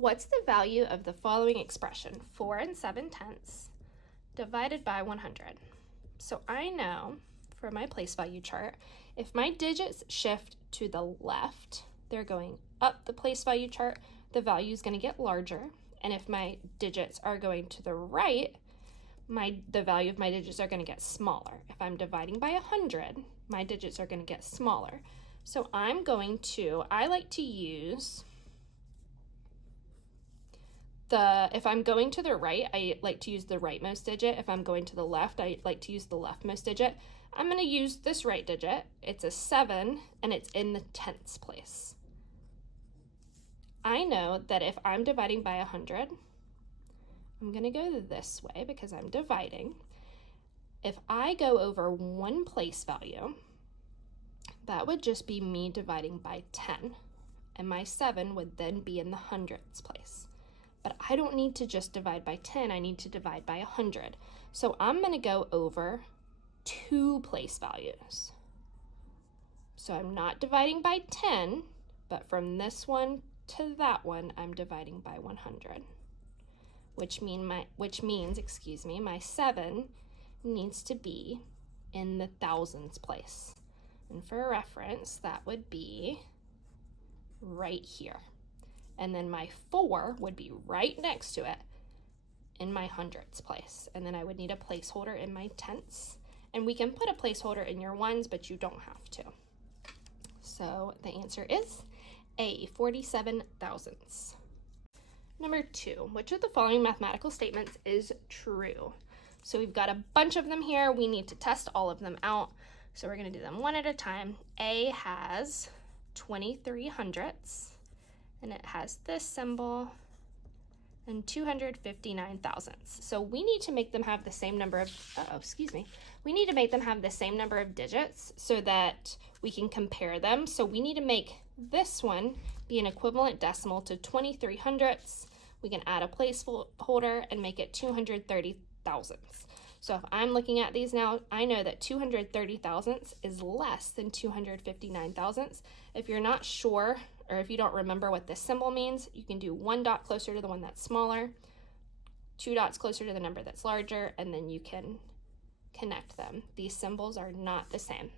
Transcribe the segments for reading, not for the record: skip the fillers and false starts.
What's the value of the following expression, 4 7/10 divided by 100? So I know for my place value chart, if my digits shift to the left, they're going up the place value chart, the value is going to get larger. And if my digits are going to the right, the value of my digits are going to get smaller. If I'm dividing by 100, my digits are going to get smaller. So I like to use if I'm going to the right, I like to use the rightmost digit. If I'm going to the left, I like to use the leftmost digit. I'm going to use this right digit. It's a 7, and it's in the tenths place. I know that if I'm dividing by 100, I'm going to go this way because I'm dividing. If I go over one place value, that would just be me dividing by 10, and my 7 would then be in the hundredths place. But I don't need to just divide by 10, I need to divide by 100. So I'm going to go over 2 place values. So I'm not dividing by 10, but from this one to that one, I'm dividing by 100, which means my 7 needs to be in the thousands place. And for reference, that would be right here. And then my 4 would be right next to it in my hundredths place. And then I would need a placeholder in my tenths. And we can put a placeholder in your ones, but you don't have to. So the answer is A, 47 thousandths. Number 2, which of the following mathematical statements is true? So we've got a bunch of them here. We need to test all of them out. So we're going to do them one at a time. A has 23 hundredths. And it has this symbol, and 259 thousandths. So we need to make them have the same number of, we need to make them have the same number of digits so that we can compare them. So we need to make this one be an equivalent decimal to 23 hundredths. We can add a placeholder and make it 230 thousandths. So if I'm looking at these now, I know that 230 thousandths is less than 259 thousandths. If you're not sure, or if you don't remember what this symbol means, you can do 1 dot closer to the one that's smaller, 2 dots closer to the number that's larger, and then you can connect them. These symbols are not the same.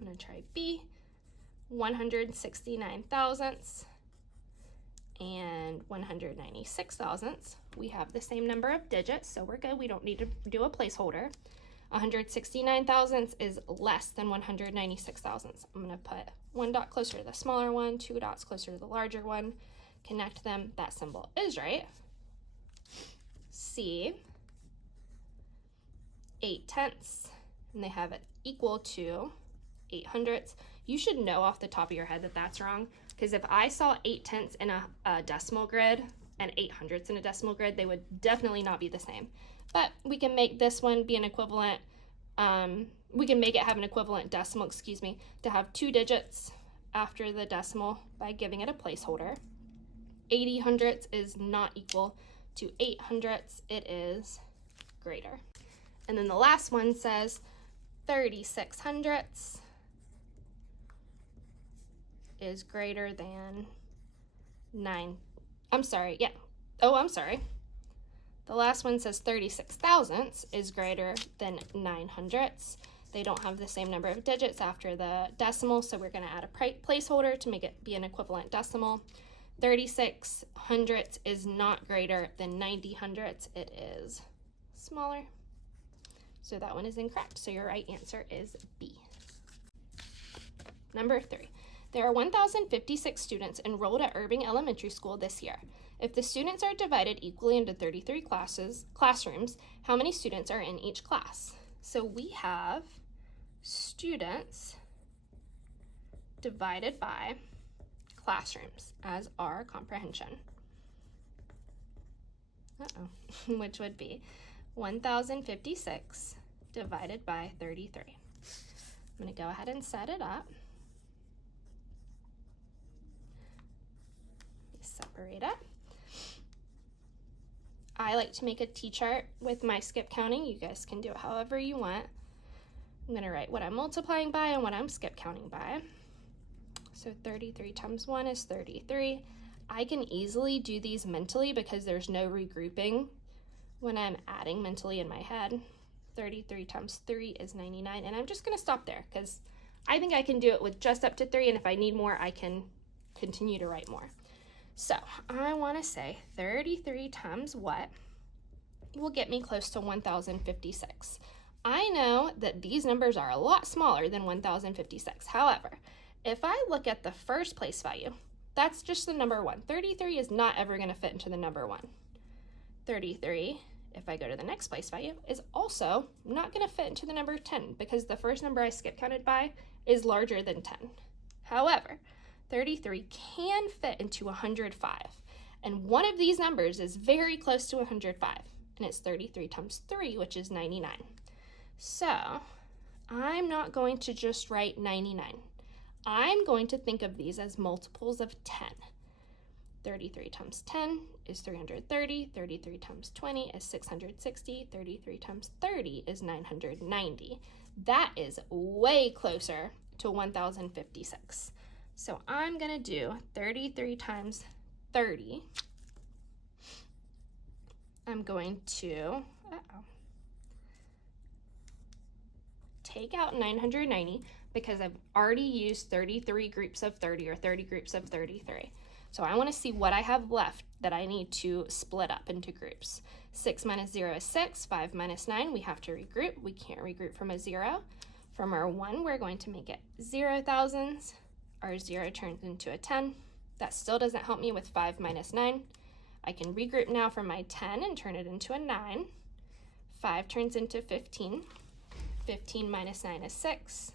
I'm going to try B, 169 thousandths and 196 thousandths. We have the same number of digits, so we're good. We don't need to do a placeholder. 169 thousandths is less than 196 thousandths. I'm going to put 1 dot closer to the smaller one, 2 dots closer to the larger one, connect them. That symbol is right. C, 8 tenths, and they have it equal to 8 hundredths. You should know off the top of your head that that's wrong, because if I saw 8 tenths in a decimal grid and 8 hundredths in a decimal grid, they would definitely not be the same. But we can make this one be an equivalent, we can make it have an equivalent decimal, to have 2 digits after the decimal by giving it a placeholder. 80 hundredths is not equal to 8 hundredths, it is greater. And then the last one says 36 hundredths is greater than 9. The last one says 36 thousandths is greater than 9 hundredths. They don't have the same number of digits after the decimal, so we're going to add a placeholder to make it be an equivalent decimal. 36 hundredths is not greater than 90 hundredths. It is smaller. So that one is incorrect. So your right answer is B. Number 3. There are 1,056 students enrolled at Irving Elementary School this year. If the students are divided equally into 33 classrooms, how many students are in each class? So we have students divided by classrooms as our comprehension. Which would be 1,056 divided by 33. I'm going to go ahead and set it up. Separate it. I like to make a T-chart with my skip counting. You guys can do it however you want. I'm going to write what I'm multiplying by and what I'm skip counting by. So 33 times 1 is 33. I can easily do these mentally because there's no regrouping when I'm adding mentally in my head. 33 times 3 is 99, and I'm just going to stop there because I think I can do it with just up to 3, and if I need more, I can continue to write more. So I want to say 33 times what will get me close to 1,056. I know that these numbers are a lot smaller than 1,056. However, if I look at the first place value, that's just the number 1. 33 is not ever going to fit into the number 1. 33, if I go to the next place value, is also not going to fit into the number 10 because the first number I skip counted by is larger than 10. However, 33 can fit into 105, and one of these numbers is very close to 105, and it's 33 times 3, which is 99. So I'm not going to just write 99. I'm going to think of these as multiples of 10. 33 times 10 is 330, 33 times 20 is 660, 33 times 30 is 990. That is way closer to 1,056. So I'm going to do 33 times 30. I'm going to take out 990 because I've already used 33 groups of 30 or 30 groups of 33. So I want to see what I have left that I need to split up into groups. 6 minus 0 is 6, 5 minus 9, we have to regroup. We can't regroup from a 0. From our 1, we're going to make it 0 thousandths. Our 0 turns into a 10. That still doesn't help me with 5 minus 9. I can regroup now from my 10 and turn it into a 9. 5 turns into 15. 15 minus 9 is 6.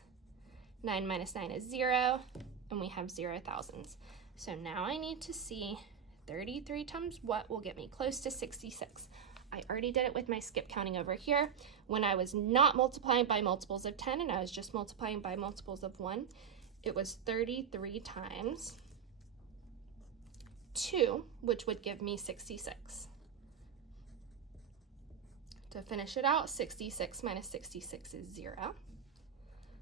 9 minus 9 is 0, and we have 0 thousandths. So now I need to see 33 times what will get me close to 66. I already did it with my skip counting over here. When I was not multiplying by multiples of 10 and I was just multiplying by multiples of 1, it was 33 times 2, which would give me 66. To finish it out, 66 minus 66 is 0.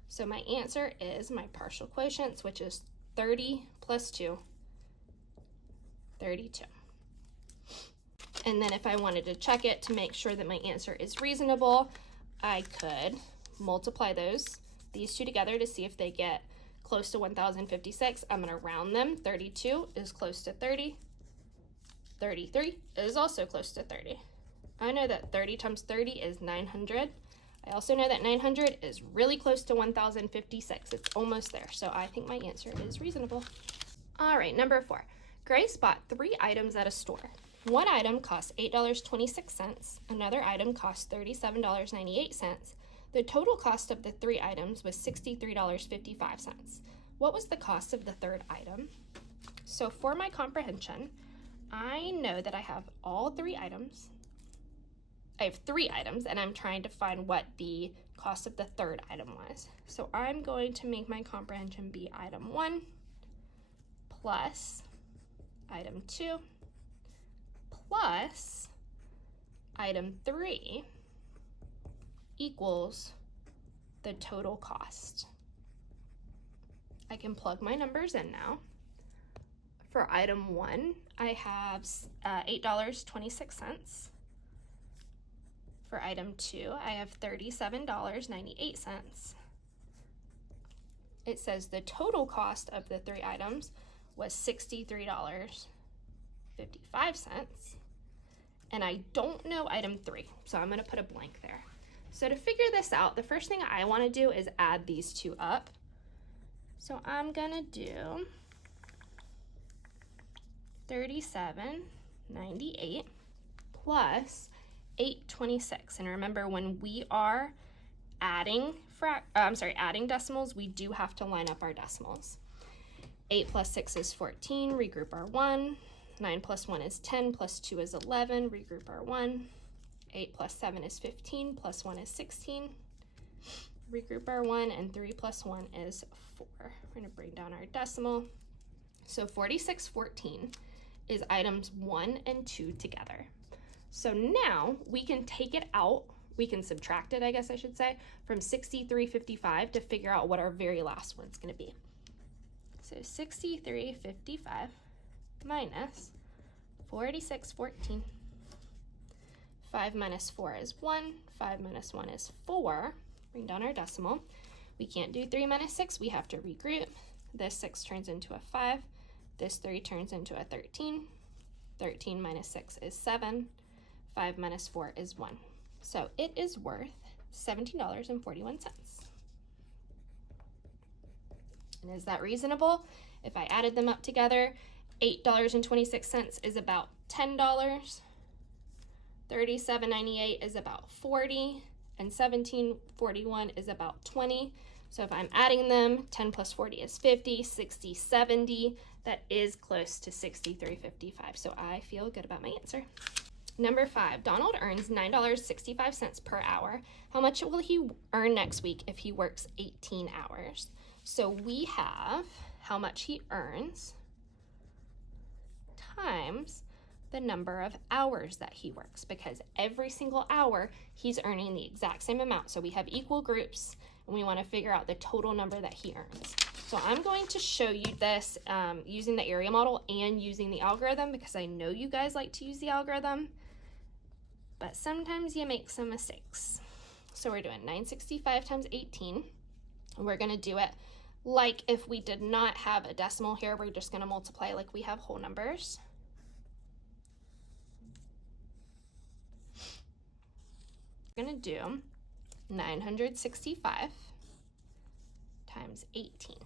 So my answer is my partial quotients, which is 30 plus 2, 32. And then if I wanted to check it to make sure that my answer is reasonable, I could multiply these two together to see if they get close to 1,056. I'm going to round them. 32 is close to 30. 33 is also close to 30. I know that 30 times 30 is 900. I also know that 900 is really close to 1,056. It's almost there, so I think my answer is reasonable. All right, number 4. Grace bought 3 items at a store. One item cost $8.26. Another item cost $37.98. The total cost of the 3 items was $63.55. What was the cost of the third item? So for my comprehension, I know that I have all 3 items. I have 3 items, and I'm trying to find what the cost of the third item was. So I'm going to make my comprehension be item 1 plus item 2 plus item 3 equals the total cost. I can plug my numbers in now. For item 1, I have $8.26. For item 2, I have $37.98. It says the total cost of the 3 items was $63.55. And I don't know item 3, so I'm going to put a blank there. So to figure this out, the first thing I want to do is add these 2 up. So I'm going to do $37.98 plus $8.26. And remember, when we are adding decimals, we do have to line up our decimals. 8 plus 6 is 14, regroup our 1. 9 plus 1 is 10, plus 2 is 11, regroup our 1. 8 plus 7 is 15, plus 1 is 16, regroup our 1, and 3 plus 1 is 4. We're going to bring down our decimal. So 4614 is items 1 and 2 together. So now we can take it out, we can subtract it, I guess I should say, from 63.55 to figure out what our very last one's going to be. So 63.55 minus 4614. 5 minus 4 is 1. 5 minus 1 is 4. Bring down our decimal. We can't do 3 minus 6. We have to regroup. This 6 turns into a 5. This 3 turns into a 13. 13 minus 6 is 7. 5 minus 4 is 1. So it is worth $17.41. And is that reasonable? If I added them up together, $8.26 is about $10. $37.98 is about $40, and $17.41 is about $20. So if I'm adding them, 10 plus 40 is 50, 60, 70. That is close to $63.55. So I feel good about my answer. Number 5, Donald earns $9.65 per hour. How much will he earn next week if he works 18 hours? So we have how much he earns times the number of hours that he works, because every single hour he's earning the exact same amount. So we have equal groups and we want to figure out the total number that he earns. So I'm going to show you this using the area model and using the algorithm, because I know you guys like to use the algorithm, but sometimes you make some mistakes. So we're doing 965 times 18, and we're going to do it like if we did not have a decimal here. We're just going to multiply like we have whole numbers. We're going to do 965 times 18.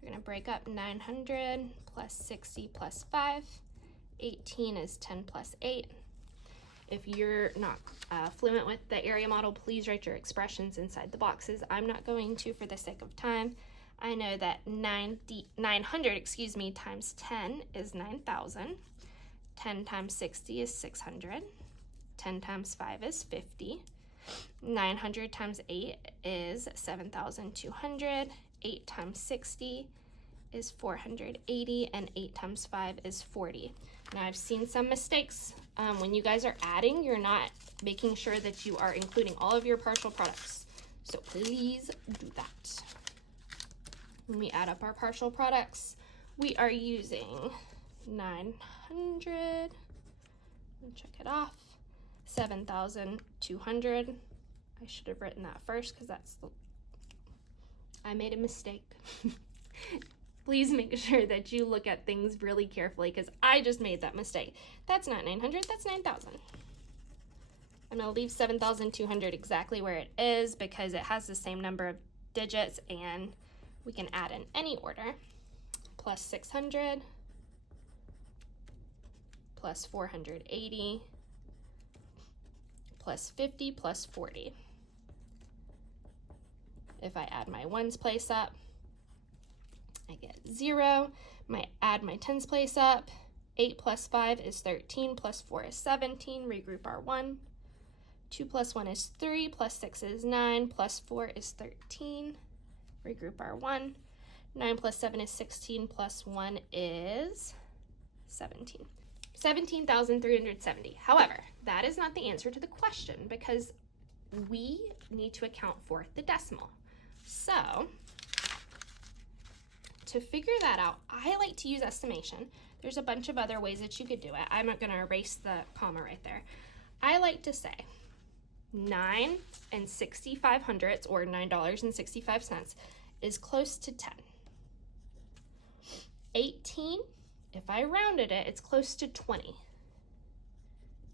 We're going to break up 900 plus 60 plus 5. 18 is 10 plus 8. If you're not fluent with the area model, please write your expressions inside the boxes. I'm not going to for the sake of time. I know that 900 times 10 is 9,000. 10 times 60 is 600. 10 times 5 is 50. 900 times 8 is 7,200. 8 times 60 is 480, and 8 times 5 is 40. Now I've seen some mistakes. When you guys are adding, you're not making sure that you are including all of your partial products. So please do that. When we add up our partial products, we are using 900, check it off, 7,200. I should have written that first because I made a mistake. Please make sure that you look at things really carefully, because I just made that mistake. That's not 900, that's 9,000. I'm gonna leave 7,200 exactly where it is because it has the same number of digits and we can add in any order. Plus 600, plus 480, plus 50, plus 40. If I add my ones place up, I get 0. Add my tens place up. 8 plus 5 is 13, plus 4 is 17. Regroup our 1. 2 plus 1 is 3, plus 6 is 9, plus 4 is 13. Regroup our 1. 9 plus 7 is 16, plus 1 is 17. 17,370. However, that is not the answer to the question because we need to account for the decimal. So to figure that out, I like to use estimation. There's a bunch of other ways that you could do it. I'm not going to erase the comma right there. I like to say 9 6/500 or $9.65 is close to 10. 18, if I rounded it, it's close to 20.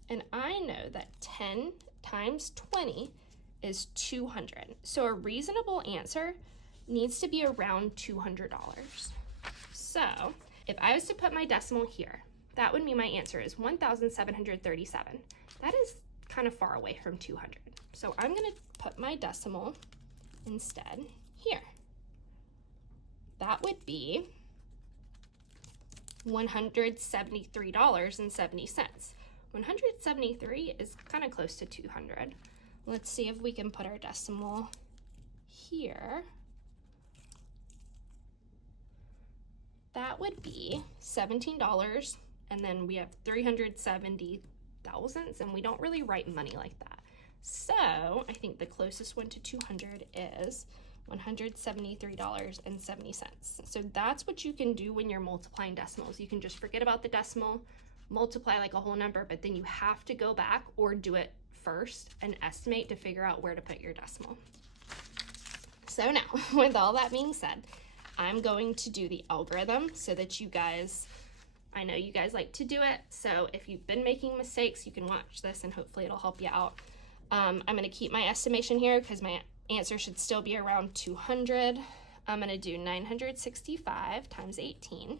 And I know that 10 times 20 is 200. So a reasonable answer needs to be around $200. So if I was to put my decimal here, that would mean my answer is 1,737. That is kind of far away from 200. So I'm going to put my decimal instead here. That would be $173.70. 173 is kind of close to 200. Let's see if we can put our decimal here. That would be $17, and then we have 370 thousandths, and we don't really write money like that. So I think the closest one to 200 is $173.70. So that's what you can do when you're multiplying decimals. You can just forget about the decimal, multiply like a whole number, but then you have to go back or do it first and estimate to figure out where to put your decimal. So now, with all that being said, I'm going to do the algorithm so that you guys, I know you guys like to do it, so if you've been making mistakes, you can watch this and hopefully it'll help you out. I'm going to keep my estimation here because my answer should still be around 200. I'm going to do 965 times 18. I'm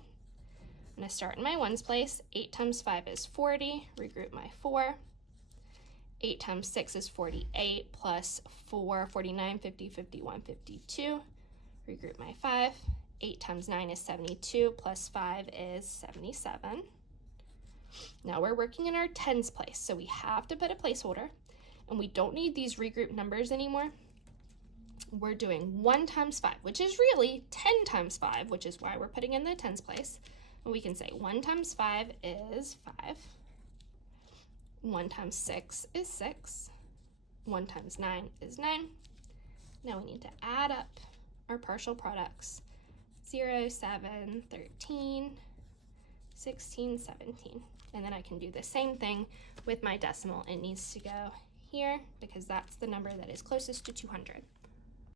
going to start in my ones place. 8 times 5 is 40. Regroup my 4. 8 times 6 is 48, plus 4, 49, 50, 51, 52. Regroup my 5. 8 times 9 is 72, plus 5 is 77. Now we're working in our tens place, so we have to put a placeholder, and we don't need these regroup numbers anymore. We're doing 1 times 5, which is really 10 times 5, which is why we're putting in the tens place. And we can say 1 times 5 is 5. 1 times 6 is 6. 1 times 9 is 9. Now we need to add up our partial products. 0, 7, 13, 16, 17. And then I can do the same thing with my decimal. It needs to go here because that's the number that is closest to 200.